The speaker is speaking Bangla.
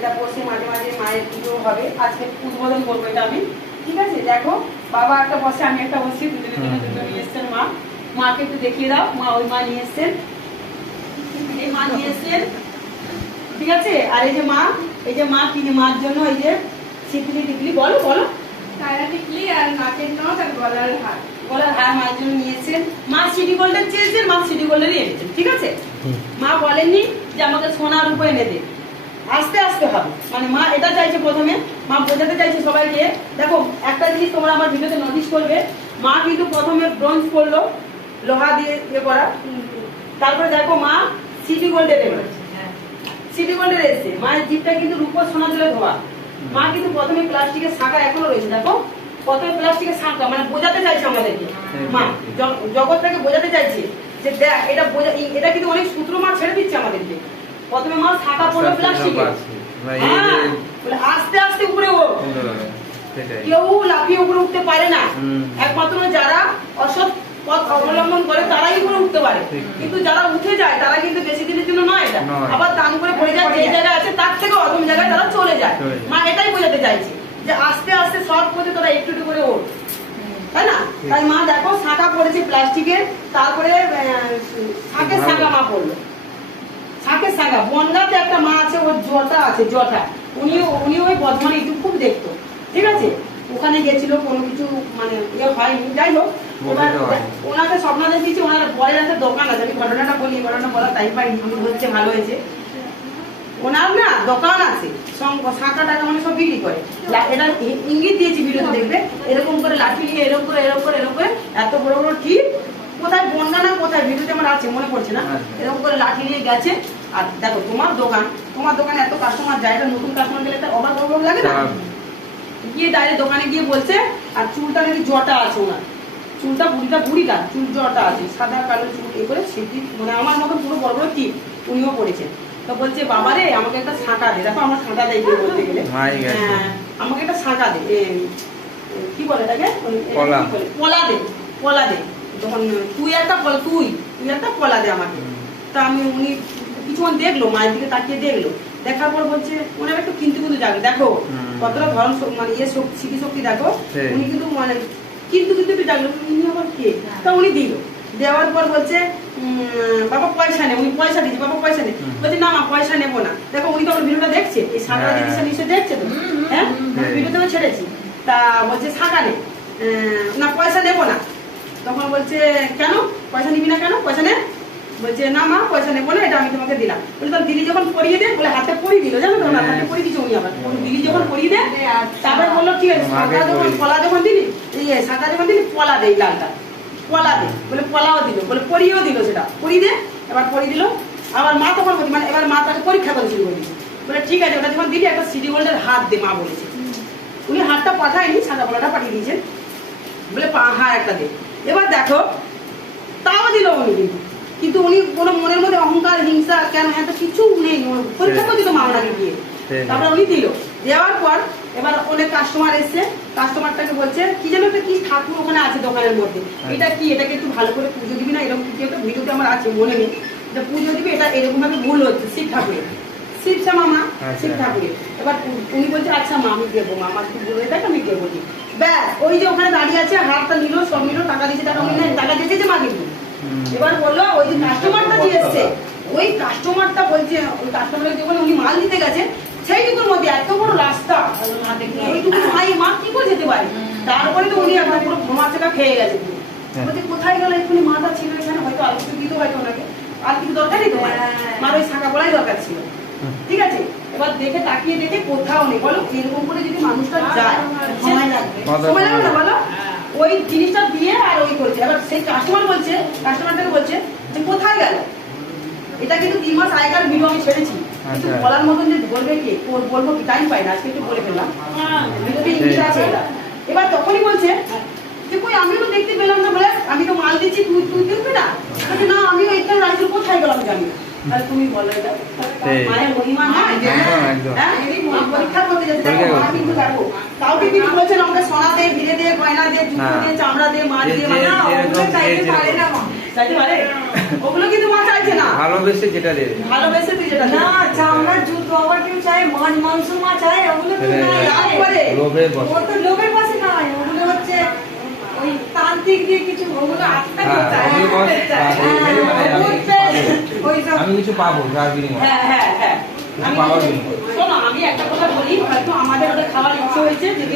এটা বসে মাঝে মাঝে মায়ের পুজো হবে। আজকে উদ্বোধন করব এটা আমি। ঠিক আছে? দেখো বাবা একটা বসে আমি একটা বসি দুজনে মিলে দুটো নিয়ে এসছেন মা। মাকে একটু দেখিয়ে দাও। মা ওই মা নিয়ে এসছেন। এই মা নিয়ে এসছেন। ঠিক আছে? আর এই যে মা এই যে মা কিনে মার জন্য এই যে শিকলি টিকলি বলো বলো। টিকলি আর নাকের নথ আর গলার হার। গলার হার মায়ের জন্য নিয়েছেন মা সিটি গোল্ডের চেয়েছেন মা সিটি গোল্ডেরই এনেছেন। ঠিক আছে? মা বলেননি যে আমাকে সোনার উপর এনে দে। আস্তে হবে। মানে মা এটা চাইছে প্রথমে মা বোঝাতে চাইছে সবাইকে দেখো একটা জিনিস তোমরা আমার ভিডিওতে নোটিস করবে মা কিন্তু প্রথমে ব্রোঞ্জ করল লোহা দিয়ে ইয়ে করা তারপরে দেখো মা সিটি গোল্ডের এলো। সিটি গোল্ডের এসছে মায়ের জিপটা কিন্তু রূপোর সোনা জলে ধোয়া। মা কিন্তু প্রথমে প্লাস্টিকের শাখা এখনও রয়েছে দেখো প্রথমে প্লাস্টিকের শাখা মানে বোঝাতে চাইছে আমাদেরকে। মা জগৎটাকে বোঝাতে চাইছে যে দেখ এটা বোঝা এটা কিন্তু অনেক সূত্র মা ছেড়ে দিচ্ছে আমাদেরকে। প্রথমে মা শাখা পড়ল প্লাস্টিকের হ্যাঁ আস্তে আস্তে উপরে ও। কেউ লাফিয়ে উপরে উঠতে পারে না। একমাত্র যারা অসৎ পথ অবলম্বন করে তারাই উপরে উঠতে পারে। কিন্তু যারা উঠে যায় তারা কিন্তু বেশি দিনের জন্য নয় এটা। আবার দান করে পড়ে যায় যে জায়গায় আছে তার থেকে অদম জায়গায় তারা চলে যায়। মা এটাই বোঝাতে চাইছে যে আস্তে আস্তে সব পথে তোরা একটু একটু করে ওঠ। তাই না? তাই মা দেখো শাঁখা পড়েছে প্লাস্টিকের তারপরে শাঁখের শাঁখা মা পড়ল। শাঁখের শাঁখা বনগাতে একটা মা আছে ওর আছে জটা উনি উনি ওই বর্ধমানে একটু খুব দেখতো ঠিক আছে? ওখানে গেছিল কোনো কিছু মানে ইয়ে হয়নি। যাই হোক হয়। ওনাকে স্বপ্ন দিয়েছি ওনার বরের একটা দোকান আছে আমি ঘটনাটা বলি ঘটনা বলার টাইম পাইনি আমি হচ্ছে ভালো হয়েছে। ওনার না দোকান আছে সং- টাকা মানে সব বিক্রি করে। এটা ইঙ্গিত দিয়েছি ভিডিওতে দেখবে? এরকম করে লাঠি নিয়ে এরকম করে এরকম করে এরকম করে এত বড় বড় ঠিক কোথায় বন্যা না কোথায় ভিডিওতে আমার আছে মনে পড়ছে না? আচ্ছা। এরকম করে লাঠি নিয়ে গেছে আর দেখো তোমার দোকান তোমার দোকানে এত কাস্টমার যায় নতুন কাস্টমার গেলে একটা অবাক অবাক লাগে না? গিয়ে ডাইরেক্ট দোকানে গিয়ে বলছে আর চুলটা নাকি জটা আছে ওনার। চুলটা বুড়িটা বুড়িটা চুল জটা আছে সাদা কালো চুল। এ করে সিদ্ধি মানে আমার মতন পুরো বড় বড় টিপ উনিও পড়েছেন তো বলছে বাবা রে আমাকে একটা শাঁখা দে। দেখো আমার শাঁখা দেয় বলতে গেলে। হ্যাঁ, আমাকে একটা শাঁখা দে কি বলে এটাকে? কলা। দে কলা দে। তখন তুই একটা তুই তুই একটা কলা দে আমাকে। তা আমি উনি কিছুক্ষণ দেখল মায়ের দিকে তাকিয়ে দেখল। দেখার পর বলছে ওনার একটু কিন্তু কিন্তু যাবে। দেখো কতটা ধরন মানে ইয়ে শক্তি শক্তি দেখো। উনি কিন্তু মানে কিন্তু কিন্তু একটু জাগলো উনি আবার কে? তা উনি দিল। দেওয়ার পর বলছে বাবা পয়সা নেই উনি পয়সা দিচ্ছে বাবা পয়সা নেই বলছে না মা পয়সা নেব না। দেখো উনি তো আমার ভিডিওটা দেখছে। এই সাঁকড়া হ্যাঁ। জিনিসটা নিশ্চয় দেখছে তো? হ্যাঁ? হ্যাঁ। ভিডিওতে আমি ছেড়েছি। তা বলছে সাঁকা নে। আহ, না পয়সা নেব না। তখন বলছে কেন? পয়সা নিবি না কেন? পয়সা নে। বলছে না মা পয়সা নেব না এটা আমি তোমাকে দিলাম। বলে তাহলে দিদি যখন পরিয়ে দে বলে হাতে পরিয়ে দিল জানো তো না হাতে পরিয়ে দিচ্ছে উনি আবার। দিদি যখন পরিয়ে দে তারপরে বলল ঠিক আছে শাঁখা যখন। পলা যখন দিলি ইয়ে শাঁখা যখন দিলি পলা দেই লালটা পলা দে। বলে পলাও দিল। বলে পরিয়েও দিল সেটা পরিয়ে দে। এবার পরিয়ে দিল। আবার মা তখন বলছে মানে এবার মা তাকে পরীক্ষা করে শুরু করে দিয়েছে বলে ঠিক আছে ওটা যখন দিলি একটা সিডি গোল্ডের হাত দে মা বলেছে। উনি হাতটা পাঠায়নি সাদা পলাটা পাঠিয়ে দিয়েছেন। বলে পা হ্যাঁ একটা দে। এবার দেখো তাও দিল উনি কিন্তু। কিন্তু উনি কোনো মনের মধ্যে অহংকার হিংসা কেন হ্যাঁ তো কিছু নেই পরীক্ষা করে দিল মা ওনাকে গিয়ে। সেই। তারপরে উনি দিল। দেওয়ার পর এবার অনেক কাস্টমার এসছে। কাস্টমারটাকে বলছে কি যেন একটা কি ঠাকুর ওখানে আছে দোকানের মধ্যে। এটা কি? এটাকে একটু ভালো করে পুজো দিবি না? এরকম কিছু একটা ভিডিওতে আমার আছে মনে নেই। এটা পুজো দিবি এটা এরকম ভাবে ভুল হচ্ছে। শিব ঠাকুরের। শিব শ্যামা মা আচ্ছা। শিব ঠাকুরের। এবার উনি বলছে আচ্ছা মা আমি দেবো মা আমার বলে দেখ আমি দেবো। ব্যাস ওই যে ওখানে দাঁড়িয়ে আছে হাতটা নিল সব নিল টাকা দিয়েছে টাকা উনি টাকা দিয়েছে যে মা কিন্তু। এবার বলল ওই যে কাস্টমারটা যে এসছে ওই কাস্টমারটা বলছে ওই কাস্টমারের যখন উনি মাল নিতে গেছে সেইটুকুর মধ্যে এত বড় রাস্তা। ওইটুকু ভাই মা কি করে যেতে পারে? তারপরে তো উনি একদম পুরো ঘোমা চাকা খেয়ে গেছে। হ্যাঁ। বলছে কোথায় গেল? এক্ষুনি মাথা ছিল এখানে হয়তো আর কিছু দিতে হয়তো ওনাকে। আর কিছু দরকারই তো মার ওই শাখা পড়াই দরকার ছিল। ঠিক আছে? এবার দেখে তাকিয়ে দেখে কোথাও নেই। বলো এরকম করে যদি মানুষটা যায় সময় লাগবে। সময় লাগবে না বলো? ওই জিনিসটা দিয়ে আর ওই করছে এবার সেই কাস্টমার বলছে কাস্টমারটাকে বলছে যে কোথায় গেল এটা কিন্তু তিন মাস আগেকার ভিডিও আমি ছেড়েছি কিন্তু আচ্ছা। বলার মতন যে বলবে কি বলব কি টাইম পাই না আজকে একটু বলে ফেললাম এটা এবার তখনই বলছে যে কই আমি তো দেখতে পেলাম না বলে আমি তো মাল দিচ্ছি তুই তুই দেখবি না না আমি এইখানে রাজ্য কোথায় গেলাম জানি না তাহলে তুমি বলো এটা। মায়ের মহিমা একদম। হ্যাঁ? পরীক্ষা করতে করতে। কিন্তু বলছেন আমাকে সোনা দে গয়না দে জুতো না। চামড়া দে মাছ যে- দে যে- না, ওগুলো চাইতে পারে না মা। চাইতে পারে? ওগুলো কিন্তু মা চাইছে না। ভালোবেসে যেটা দেবে ভালোবেসে তুই যেটা না চামড়ার জুতো আবার কেউ চায় মাছ মাংস মা চায় ওগুলো তো নাই করে। লোভে ও তো লোভের পাশে নাই ওগুলো হচ্ছে ওই তান্ত্রিক দিয়ে কিছু ওগুলো আত্মা চায়। ওগুলো বস- আমি কিছু পাবো। যার বিনিময়ে। হ্যাঁ হ্যাঁ হ্যাঁ। আমি পাওয়ার বিনিময়ে। শোনো আমি একটা কথা বলি হয়তো আমাদের ওটা খাওয়ার ইচ্ছে হয়েছে যদি